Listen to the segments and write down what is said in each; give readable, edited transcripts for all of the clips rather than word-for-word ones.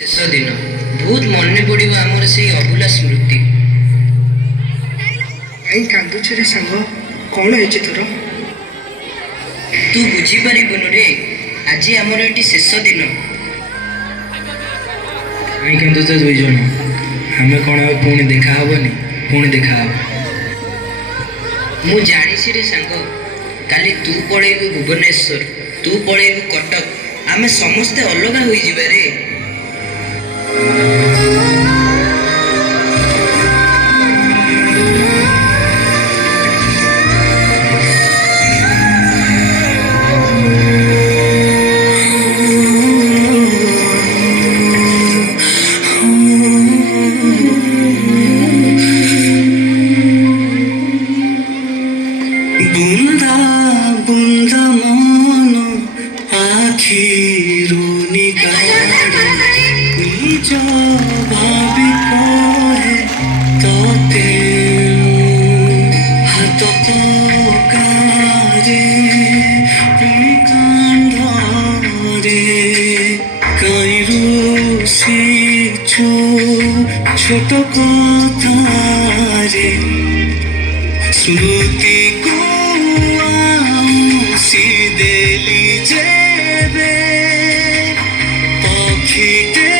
शेष दिन बहुत मन पड़ो आमर से अभुला स्मृति। कहीं कांदुच रे सांग कौन है तोर? तू बुझीपारूनु रे आज आमर ये शेष दिन। कहीं कांदुच दुई जन आम कौन पुणी देखा हेनी पुणी देखा मु जानी रे सांग काली तू पड़ेबू भुवनेश्वर तू पड़ेबू कटक आमे समस्ते अलग हो जिबे रे। बुंदा बुंदा मन आखिरु निगाड़ निज भावी कहे तोते हाथ पकारे पुणी कांधरे कहीं रुषिछु छोट कथारे स्मृति को देली जेबे पक्षीटे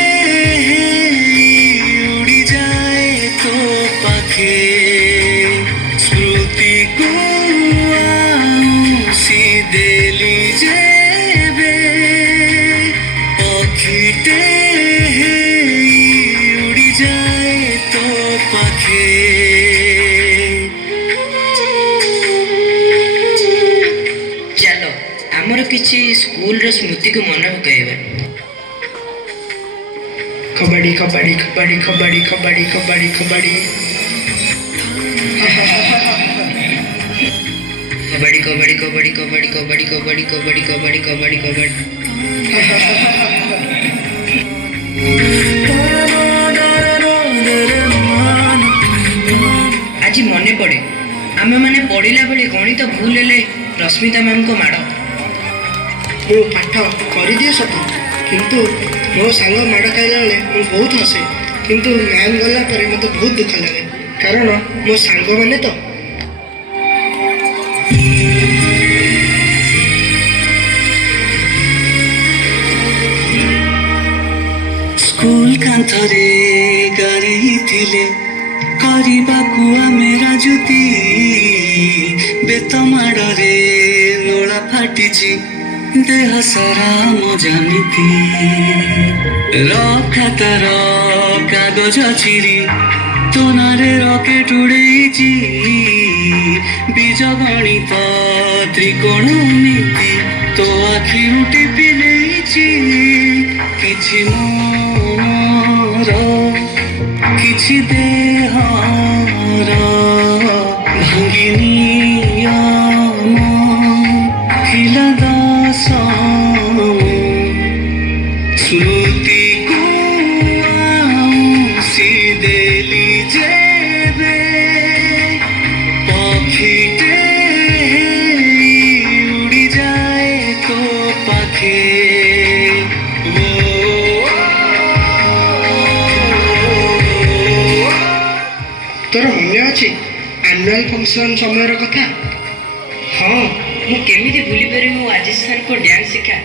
उड़ी जाए तो पाखे स्मृति को देली जेबे पक्षीटे उड़ी जाए तो पाखे। चलो आमर किसी स्कूल रो स्मृति को मन पकाइबा। कबड्डी कबड्डी कबड्डी कबड्डी कबड्डी कबड्डी कबड्डी कबड्डी कबड्डी कबड्डी कबड्डी कबड्डी कबड्डी कबड्डी कबड्डी कबड्डी आज मन पड़े आमे माने पढ़िला बेले गणित भूल हेले रश्मिता मैम को माड़ मु पाठ करदिए सत किंतु मो सांग माड़ खाइला बेले मु बहुत हसे किंतु मैम गला पर मते बहुत दुख लगे कारण मो सांग माने तो स्कूल कांथरे गाड़ी थिले କରିବାକୁ ଆମେ ରାଜୁତି ବେତ ମାଡ଼ରେ ନୋଳା ଫାଟିଛି ଦେହ ସାରା ମୋ ଜାନିତି ରଖାତାର କାଗଜ ଚିରି ତୋ ନାଁରେ ରକେଟ ଉଡ଼େଇଛି ବୀଜ ଗଣିତ ତ୍ରିକୋଣମିତି ତୋ ଆଖିରୁ ଟିପି ନେଇଛି କିଛି ମୋର କିଛି ଦେହର ଭାଙ୍ଗି ନିୟମ ଥିଲା ଦଶମ ସ୍ମୃତିକୁ ଆଉଁସି ଦେଲି ଯେବେ ପକ୍ଷୀଟେ ଉଡ଼ି ଯାଏ ତୋ ପାଖେ। तोर मन अच्छे आनुआल फंक्शन समय कथा? हाँ मु केमिति भूली पारि मु आज सर को डांस शिखा।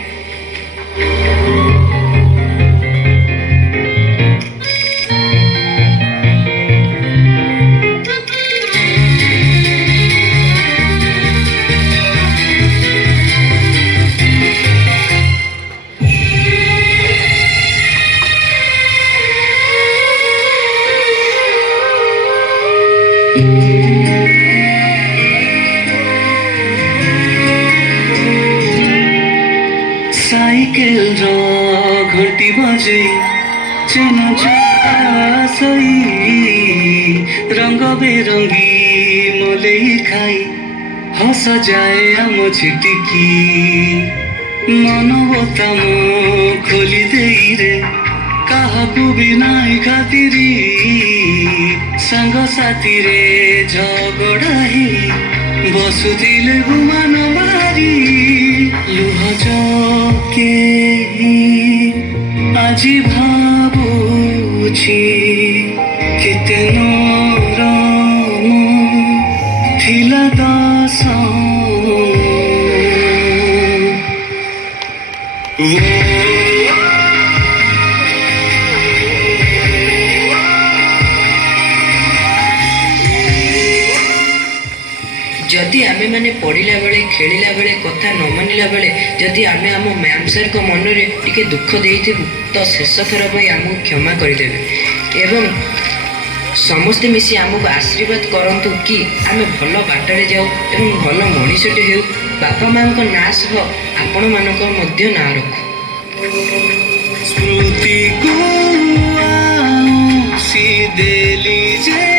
साइकेल रो घंटी बजे चेन सई रंग बेरंगी मलई खाई हस जाए आम छिटिकी मन बोताम खोली देई रे काहाकू भी नाई खातिरी सांग साथी रे झगड़ा ही बसुथिले गुमान बारी लुह चके আজি ভাব ଭାବୁଛି କେତେ ନରମ ଥିଲା ଦାସ ଯଦି ଆମେମାନେ ପଢ଼ିଲା ବେଳେ ଖେଳିଲା ବେଳେ କଥା ନ ମାନିଲା ବେଳେ ଯଦି ଆମେ ଆମ ମ୍ୟାମ୍ ସାର୍ଙ୍କ ମନରେ ଟିକେ ଦୁଃଖ ଦେଇଥିବୁ ତ ଶେଷ ଥର ପାଇଁ ଆମକୁ କ୍ଷମା କରିଦେବେ ଏବଂ ସମସ୍ତେ ମିଶି ଆମକୁ ଆଶୀର୍ବାଦ କରନ୍ତୁ କି ଆମେ ଭଲ ବାଟରେ ଯାଉ ଏବଂ ଭଲ ମଣିଷଟେ ହେଉ। ବାପା ମାଆଙ୍କ ନାଁ ସହ ଆପଣମାନଙ୍କ ମଧ୍ୟ ନାଁ ରଖୁ। ସ୍ମୃତିକୁ ଆଉଁସି ଦେଲି ଯେ